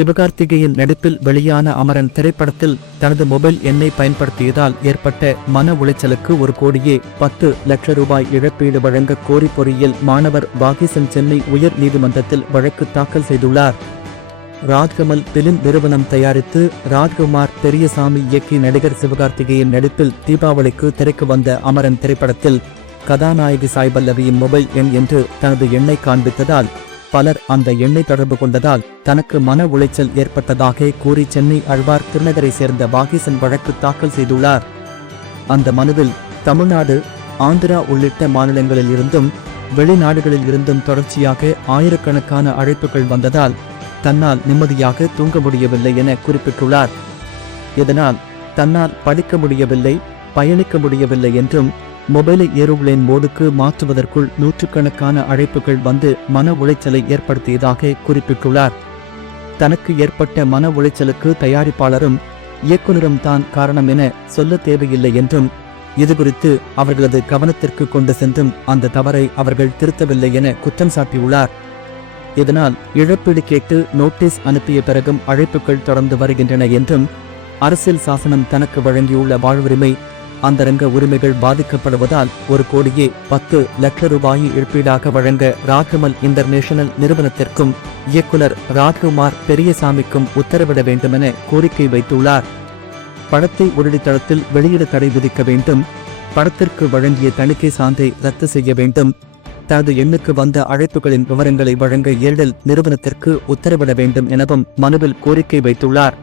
சிவகார்த்திகேயன் நடிப்பில் வெளியான அமரன் திரைப்படத்தில் தனது மொபைல் எண்ணை பயன்படுத்தியதால் ஏற்பட்ட மன உளைச்சலுக்கு 1,10,00,000 ரூபாய் இழப்பீடு வழங்க கோரி பொறியியல் மாணவர் பாகிசன் சென்னை உயர் நீதிமன்றத்தில் வழக்கு தாக்கல் செய்துள்ளார். ராஜ்கமல் பிலிம் நிறுவனம் தயாரித்து ராஜ்குமார் பெரியசாமி இயக்கி நடிகர் சிவகார்த்திகேயன் நடிப்பில் தீபாவளிக்கு திரைக்கு வந்த அமரன் திரைப்படத்தில் கதாநாயகி சாய் பல்லவியின் மொபைல் எண் என்று தனது எண்ணை காண்பித்ததால் பலர் அந்த எண்ணை தொடர்பு கொண்டதால் தனக்கு மன உளைச்சல் ஏற்பட்டதாக கூறி சென்னை ஆழ்வார் திருநகரை சேர்ந்த பாகிசன் வழக்கு தாக்கல் செய்துள்ளார். அந்த மனுவில் தமிழ்நாடு, ஆந்திரா உள்ளிட்ட மாநிலங்களில் இருந்தும் வெளிநாடுகளில் இருந்தும் தொடர்ச்சியாக ஆயிரக்கணக்கான அழைப்புகள் வந்ததால் தன்னால் நிம்மதியாக தூங்க முடியவில்லை என குறிப்பிட்டுள்ளார். இதனால் தன்னால் படிக்க முடியவில்லை, பயணிக்க முடியவில்லை என்றும் மொபைலை ஏரோப்ளேன் மோடுக்கு மாற்றுவதற்குள் நூற்றுக்கணக்கான அழைப்புகள் வந்து மன உளைச்சலை ஏற்படுத்தியதாக குறிப்பிட்டுள்ளார். தனக்கு ஏற்பட்ட மன உளைச்சலுக்கு தயாரிப்பாளரும் இயக்குனரும் தான் காரணம் என சொல்ல தேவையில்லை என்றும் இதுகுறித்து அவர்களது கவனத்திற்கு கொண்டு சென்றும் அந்த தவறை அவர்கள் திருத்தவில்லை என குற்றம் சாட்டியுள்ளார். இதனால் இழப்பீடு கேட்டு நோட்டீஸ் அனுப்பிய பிறகும் அழைப்புகள் தொடர்ந்து வருகின்றன என்றும் அரசியல் சாசனம் தனக்கு வழங்கியுள்ள வாழ்வுரிமை அந்தரங்க உரிமைகள் பாதிக்கப்படுவதால் 1,10,00,000 ரூபாயை இழப்பீடாக வழங்க ராஜ்கமல் இன்டர்நேஷனல் நிறுவனத்திற்கும் இயக்குனர் ராஜ்குமார் பெரியசாமிக்கும் உத்தரவிட வேண்டுமென கோரிக்கை வைத்துள்ளார். படத்தை உடனடித்தளத்தில் வெளியிட தடை விதிக்க வேண்டும், படத்திற்கு வழங்கிய தணிக்கை சான்றை ரத்து செய்ய வேண்டும், தனது எண்ணுக்கு வந்த அழைப்புகளின் விவரங்களை வழங்க ஏர்டெல் நிறுவனத்திற்கு உத்தரவிட வேண்டும் எனவும் மனுவில் கோரிக்கை வைத்துள்ளார்.